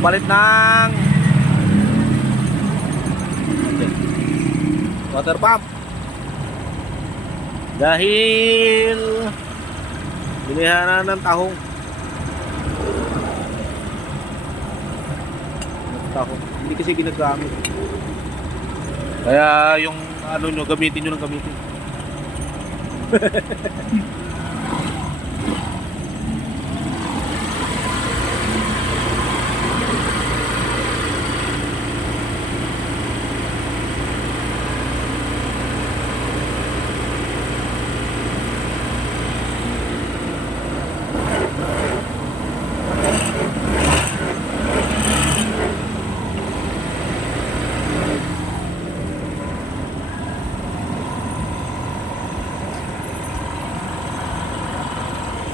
Palit ng water pump. Dahil bilihan na ng tahong. Tahong. Hindi kasi ginagamit. Kaya yung ano nyo, gamitin nyo ng gamitin.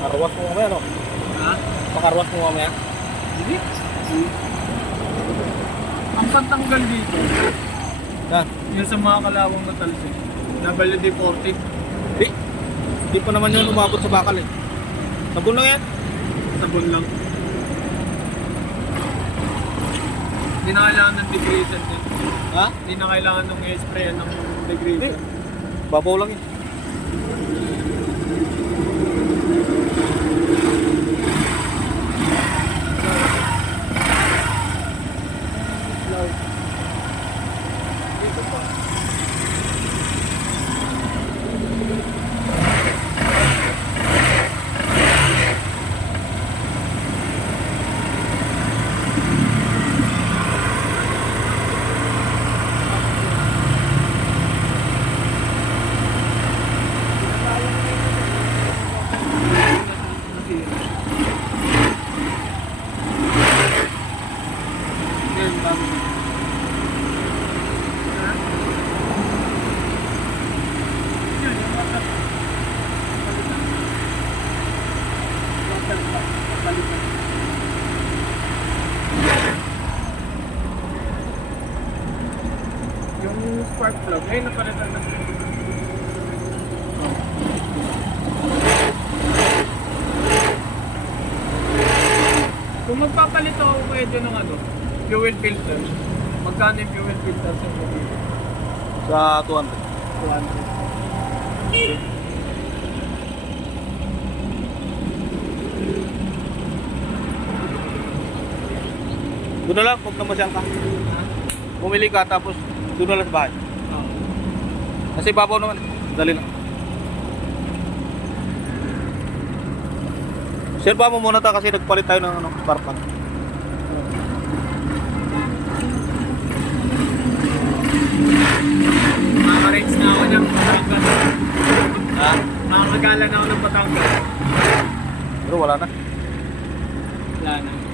Karwas mo mamaya, no? Ha? Pakarwas mo mamaya. Hindi. Ang pantanggal dito, Yan. yung sa mga kalawang na talsik, WD-40, Di. Di pa naman yun umabot sa bakal eh. Sabon lang yan. sabon lang. Hindi na kailangan ng degreaser din. Ha? Hindi na kailangan ng i-spray ng degreaser. Babaw lang yun. Spark plug, ayun napalitan na. Kung magpapalit ako medyo ng ano, fuel filter, magkano yung fuel filter sa mobile? Sa 200. 200. Doon na lang, huwag na masyang ka. Bumili ka tapos doon na lang sa bahay. Kasi babaw naman. Dali lang. Serba mo muna ta kasi nagpalit tayo ng ano, spark plug. Makaka-range na ako ng Batangas. Ha? Makakagala na ako ng Batangas. Pero wala na. Wala na.